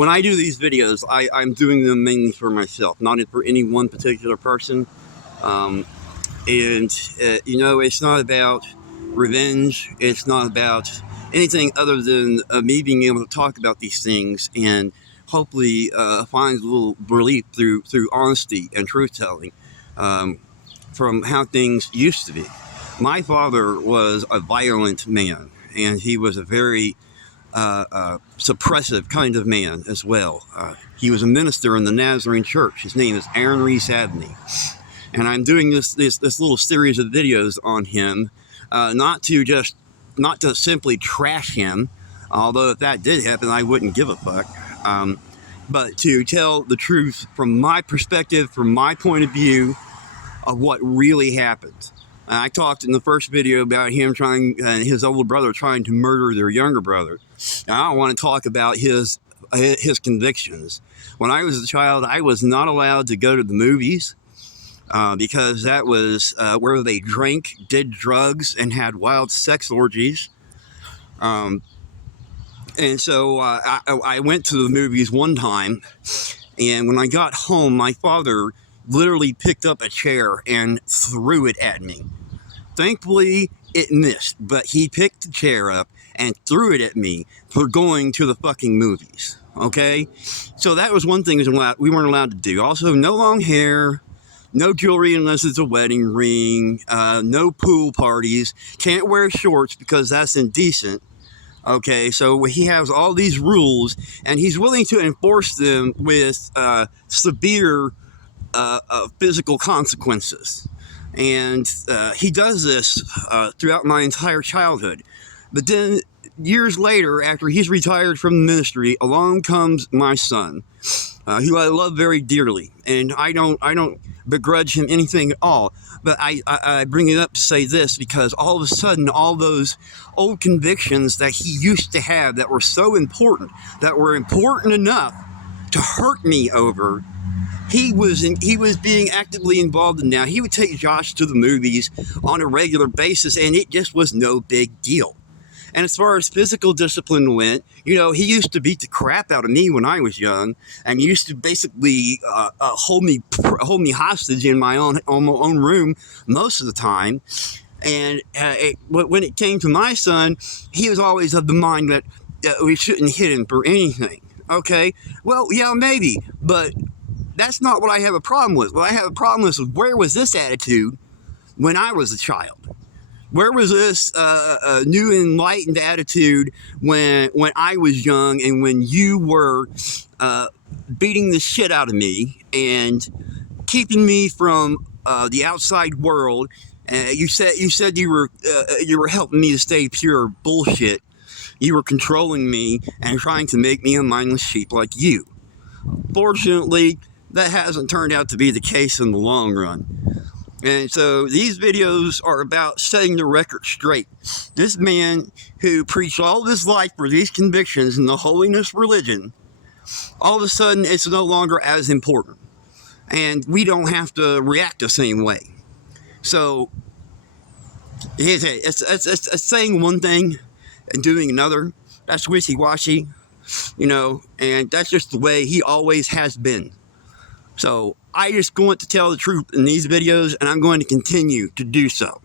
when I do these videos, I'm doing them mainly for myself, not for any one particular person. You know, it's not about revenge. It's not about anything other than me being able to talk about these things and hopefully find a little relief through honesty and truth-telling from how things used to be. My father was a violent man, and he was a very suppressive kind of man as well. He was a minister in the Nazarene Church. His name is Aaron Reese Abney. And I'm doing this little series of videos on him, not to simply trash him, although if that did happen, I wouldn't give a fuck, but to tell the truth from my perspective, from my point of view, of what really happened. I talked in the first video about him his older brother trying to murder their younger brother. Now, I don't want to talk about his convictions. When I was a child, I was not allowed to go to the movies because that was where they drank, did drugs, and had wild sex orgies. And so I went to the movies one time, and when I got home, my father literally picked up a chair and threw it at me. Thankfully, it missed, but he picked the chair up and threw it at me for going to the fucking movies, okay? So that was one thing we weren't allowed to do. Also, no long hair, no jewelry unless it's a wedding ring, no pool parties, can't wear shorts because that's indecent, okay? So he has all these rules, and he's willing to enforce them with severe physical consequences. And he does this throughout my entire childhood. But then years later, after he's retired from the ministry, along comes my son, who I love very dearly, and I don't begrudge him anything at all. But I bring it up to say this because all of a sudden, all those old convictions that he used to have that were so important, that were important enough to hurt me over, he was being actively involved in now. He would take Josh to the movies on a regular basis, and it just was no big deal. And as far as physical discipline went, you know, he used to beat the crap out of me when I was young, and used to basically hold me hostage in my own room most of the time. And when it came to my son, he was always of the mind that we shouldn't hit him for anything. Okay, well, yeah, maybe, but that's not what I have a problem with. What I have a problem with is, where was this attitude when I was a child? Where was this new enlightened attitude when I was young, and when you were beating the shit out of me and keeping me from the outside world? You said you were helping me to stay pure. Bullshit. You were controlling me and trying to make me a mindless sheep like you. Fortunately, that hasn't turned out to be the case in the long run. And so these videos are about setting the record straight. This man who preached all his life for these convictions in the holiness religion, all of a sudden it's no longer as important. And we don't have to react the same way. So it's saying one thing and doing another. That's wishy-washy, you know, and that's just the way he always has been. So I just want to tell the truth in these videos, and I'm going to continue to do so.